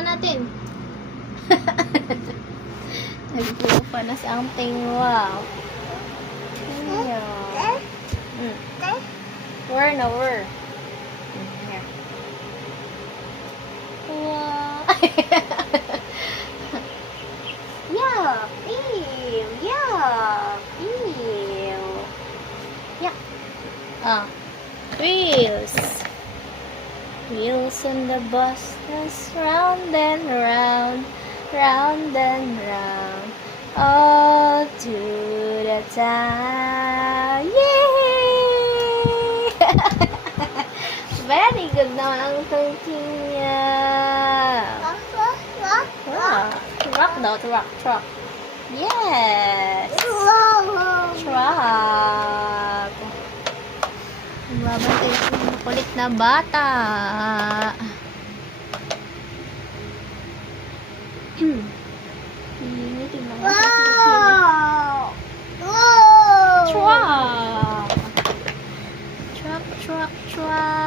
na natin. Nagpupa na si Angting. Wow. Yeah. Where na where? Here. Wow. Yeah. Ew. Yeah. Ew. Yeah. Wheels. Wheels on the bus goes round and round, round and round, all to the town. Yay! Very good naman ang thinking niya. Truck daw, truck. Yes! Truck. Babantay ko yung makulit na bata. Truck.